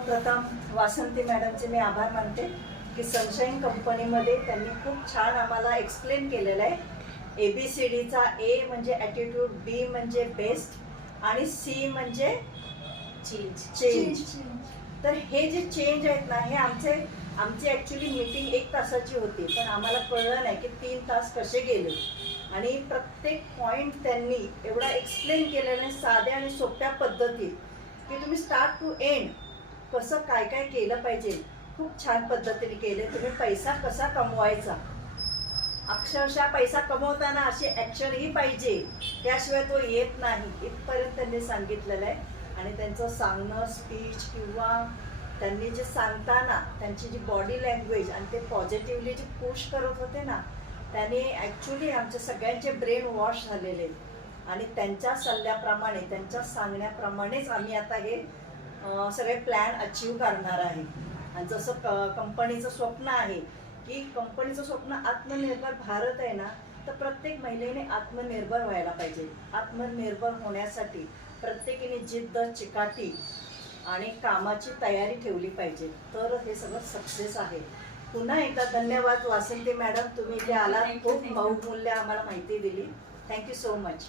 सर्वप्रथम वासंती मॅडमचे मी आभार मानते की सनशाईन कंपनीमध्ये त्यांनी खूप छान आम्हाला एक्सप्लेन केलेलं आहे. ए बी सी डीचा ए म्हणजे ॲटिट्यूड बी म्हणजे बेस्ट आणि सी म्हणजे चेंज चेंज तर हे जे चेंज आहेत ना हे आमचे आमची ॲक्च्युली मीटिंग एक तासाची होती पण आम्हाला कळलं नाही की तीन तास कसे गेले. आणि प्रत्येक पॉईंट त्यांनी एवढा एक्सप्लेन केलेला आहे साध्या आणि सोप्या पद्धतीत की तुम्ही स्टार्ट टू एंड कसं काय काय केलं पाहिजे? खूप छान पद्धतीने केले. तुम्ही पैसा कसा कमवायचा? अक्षरशः पैसा कमवताना अशी ॲक्शन ही पाहिजे. त्याशिवाय तो येत नाही. इथपर्यंत त्यांनी सांगितलेलं आहे. आणि त्यांचं सांगणं स्पीच किंवा त्यांनी जे सांगताना त्यांची जी बॉडी लँग्वेज आणि ते पॉझिटिव्हली जे पुश करत होते ना त्याने ॲक्च्युली आमचे सगळ्यांचे ब्रेन वॉश झालेले. आणि त्यांच्या सल्ल्याप्रमाणे त्यांच्या सांगण्याप्रमाणेच आम्ही आता हे सगळे प्लॅन अचीव करणार आहे. आणि जसं क कंपनीचं स्वप्न आहे की कंपनीचं स्वप्न आत्मनिर्भर भारत आहे ना तर प्रत्येक महिलेने आत्मनिर्भर व्हायला पाहिजे. आत्मनिर्भर होण्यासाठी प्रत्येकीने जिद्द चिकाटी आणि कामाची तयारी ठेवली पाहिजे. तर हे सगळं सक्सेस आहे. पुन्हा एकदा धन्यवाद वासंती मॅडम तुम्ही इथे आला खूप बहुमूल्य आम्हाला माहिती दिली. Thank you so much